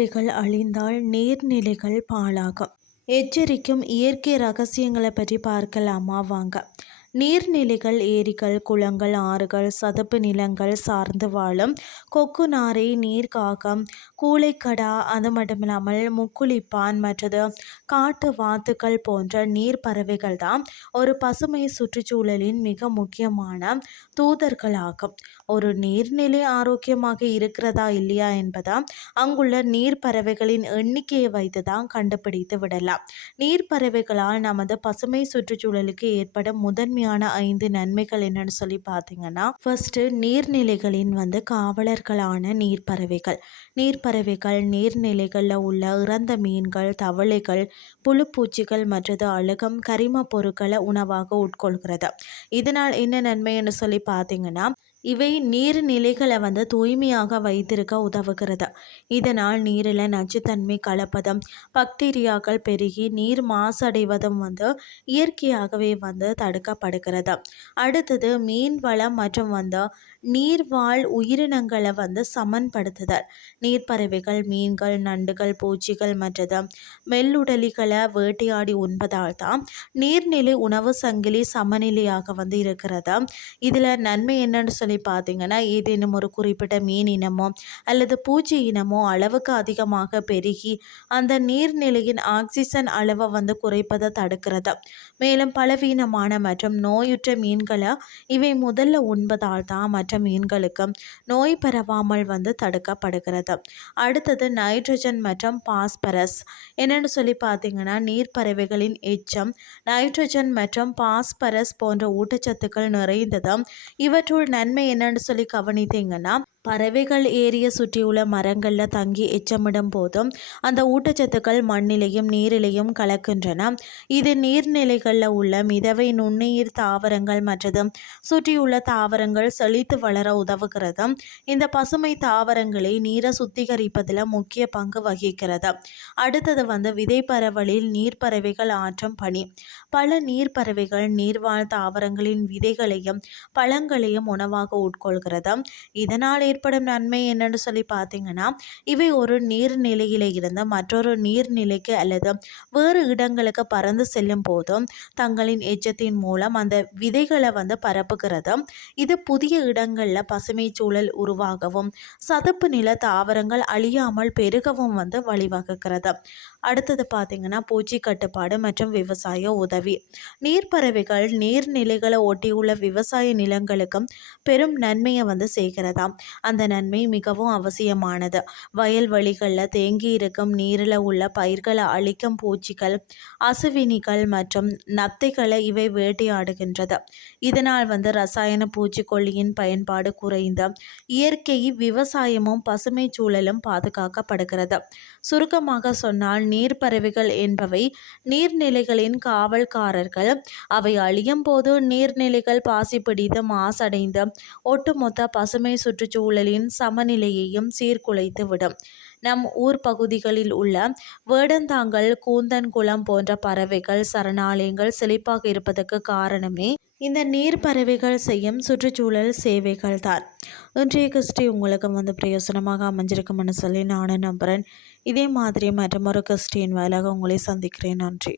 பறவைகள் அழிந்தால் நீர்நிலைகள் பாழாகும். எச்சரிக்கும் இயற்கை ரகசியங்களை பற்றி பார்க்கலாமா வாங்க. நீர்நிலைகள் ஏரிகள், குளங்கள், ஆறுகள், சதுப்பு நிலங்கள் சார்ந்து வாழும் கொக்கு நாரை, நீர்காகம், கூளைக்கடா, அது மட்டுமில்லாமல் முக்குளிப்பான் மற்றது காட்டு வாத்துக்கள் போன்ற நீர் பறவைகள் தான் ஒரு பசுமை சுற்றுச்சூழலின் மிக முக்கியமான தூதர்களாகும். ஒரு நீர்நிலை ஆரோக்கியமாக இருக்கிறதா இல்லையா என்பதா அங்குள்ள நீர் பறவைகளின் எண்ணிக்கையை வைத்து தான் கண்டுபிடித்து விடலாம். நீர் பறவைகளால் நமது பசுமை சுற்றுச்சூழலுக்கு ஏற்படும் முதன்மையான 5 நன்மைகள் என்னன்னு சொல்லி பார்த்தீங்கன்னா, ஃபர்ஸ்ட் நீர்நிலைகளின் காவலர்களான நீர்ப்பறவைகள் நீர்நிலைகளில் உள்ள இறந்த மீன்கள், தவளைகள், புழுப்பூச்சிகள் மற்றது அழுகும் கரிம பொருட்களை உணவாக உட்கொள்கிறது. இதனால் என்ன நன்மைன்னு சொல்லி பார்த்தீங்கன்னா, இவை நீர்நிலைகளை தூய்மையாக வைத்திருக்க உதவுகிறது. இதனால் நீரில் நச்சுத்தன்மை கலப்பதும் பாக்டீரியாக்கள் பெருகி நீர் மாசடைவதும் இயற்கையாகவே தடுக்கப்படுகிறது. அடுத்தது மீன் வளம் மற்றும் நீர்வாழ் உயிரினங்களை சமன்படுத்துதல். நீர்ப்பறவைகள் மீன்கள், நண்டுகள், பூச்சிகள் மற்றது மெல்லுடலிகளை வேட்டையாடி உண்பதால் தான் நீர்நிலை உணவு சங்கிலி சமநிலையாக இருக்கிறது. இதில் நன்மை என்னன்னு சொல்லி பார்த்தீங்கன்னா, ஏதேனும் ஒரு குறிப்பிட்ட மீன் இனமோ அல்லது பூச்சி இனமோ அளவுக்கு அதிகமாக பெருகி அந்த நீர்நிலையின் ஆக்சிஜன் அளவை குறைப்பதை தடுக்கிறது. மேலும் பலவீனமான மற்றும் நோயுற்ற மீன்களை இவை முதல்ல உண்பதால் தான் மற்ற மீன்களுக்கு நோய் பரவாமல் தடுக்கப்படுகிறது. அடுத்தது நைட்ரஜன் மற்றும் பாஸ்பரஸ். என்னென்னு சொல்லி பார்த்தீங்கன்னா, நீர்ப்பறவைகளின் எச்சம் நைட்ரஜன் மற்றும் பாஸ்பரஸ் போன்ற ஊட்டச்சத்துக்கள் நிறைந்தது. இவற்றுள் நன்மை என்னன்னு சொல்லி கவனித்தீங்கன்னா, பறவைகள் ஏரிய சுற்றியுள்ள மரங்களில் தங்கி எச்சமிடும் போதும் அந்த ஊட்டச்சத்துக்கள் மண்ணிலையும் நீரிலையும் கலக்கின்றன. இது நீர்நிலைகளில் உள்ள மிதவை நுண்ணுயிர் தாவரங்கள் மற்றும் சுற்றியுள்ள தாவரங்கள் செழித்து வளர உதவுகிறது. இந்த பசுமை தாவரங்களை நீரை சுத்திகரிப்பதில் முக்கிய பங்கு வகிக்கிறது. அடுத்தது விதை பரவலில் நீர்ப்பறவைகள் ஆற்றும் பணி. பல நீர்ப்பறவைகள் நீர்வாழ் தாவரங்களின் விதைகளையும் பழங்களையும் உணவாக உட்கொள்கிறது. இதனால் ஏற்படும் நன்மை என்னன்னு சொல்லி பார்த்தீங்கன்னா, இவை ஒரு நீர்நிலையில இருந்து மற்றொரு நீர்நிலைக்கு அல்லது வேறு இடங்களுக்கு பறந்து செல்லும் போதும் தங்களின் எச்சத்தின் மூலம் அந்த விதைகளை பரப்புகிறது. இது புதிய இடங்களில் பசுமை சூழல் உருவாகவும் சதுப்பு நில தாவரங்கள் அழியாமல் பெருகவும் வழிவகுக்கிறது. அடுத்தது பார்த்தீங்கன்னா, பூச்சி கட்டுப்பாடு மற்றும் விவசாய உதவி. நீர்ப்பறவைகள் நீர்நிலைகளை ஒட்டியுள்ள விவசாய நிலங்களுக்கும் பெரும் நன்மையை செய்கிறதாம். அந்த நன்மை மிகவும் அவசியமானது. வயல்வெளிகளில் தேங்கி இருக்கும் நீரில் உள்ள பயிர்களை அழிக்கும் பூச்சிகள், அசுவினிகள் மற்றும் நத்தைகளை இவை வேட்டையாடுகின்றது. இதனால் ரசாயன பூச்சிக்கொல்லியின் பயன்பாடு குறைந்த இயற்கை விவசாயமும் பசுமை சூழலும் பாதுகாக்கப்படுகிறது. சுருக்கமாக சொன்னால், நீர்ப்பறவைகள் என்பவை நீர்நிலைகளின் காவல்காரர்கள். அவை அழியும் போது நீர்நிலைகள் பாசி பிடித்து மாசடைந்து ஒட்டுமொத்த பசுமை சுற்றுச்சூழலின் சமநிலையையும் சீர்குலைத்து விடும். நம் ஊர் பகுதிகளில் உள்ள வேடந்தாங்கல், கூந்தன்குளம் போன்ற பறவைகள் சரணாலயங்கள் செழிப்பாக இருப்பதற்கு காரணமே இந்த நீர்ப்பறவைகள் செய்யும் சுற்றுச்சூழல் சேவைகள் தான். இன்றைய கிறிஸ்டி உங்களுக்கு பிரயோசனமாக அமைஞ்சிருக்கும்னு சொல்லி நானும் நம்புகிறேன். இதே மாதிரி மற்றொரு கிறிஸ்டியின் வாயிலாக உங்களை சந்திக்கிறேன். நன்றி.